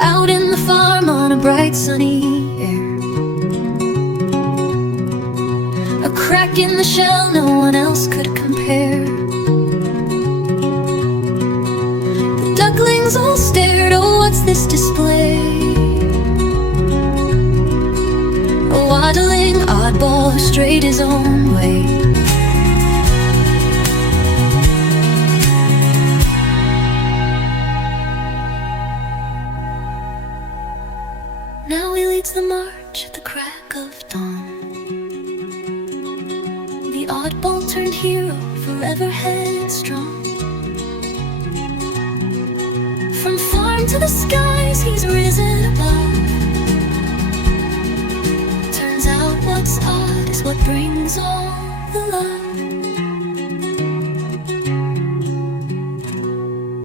out in the farm on a bright sunny air. A crack in the shell no one else could compare. The ducklings all stared, oh what's this display? A waddling oddball who strayed his own way. Now he leads the march at the crack of dawn, the oddball turned hero, forever headstrong. From farm to the skies he's risen above. Turns out what's odd is what brings all the love.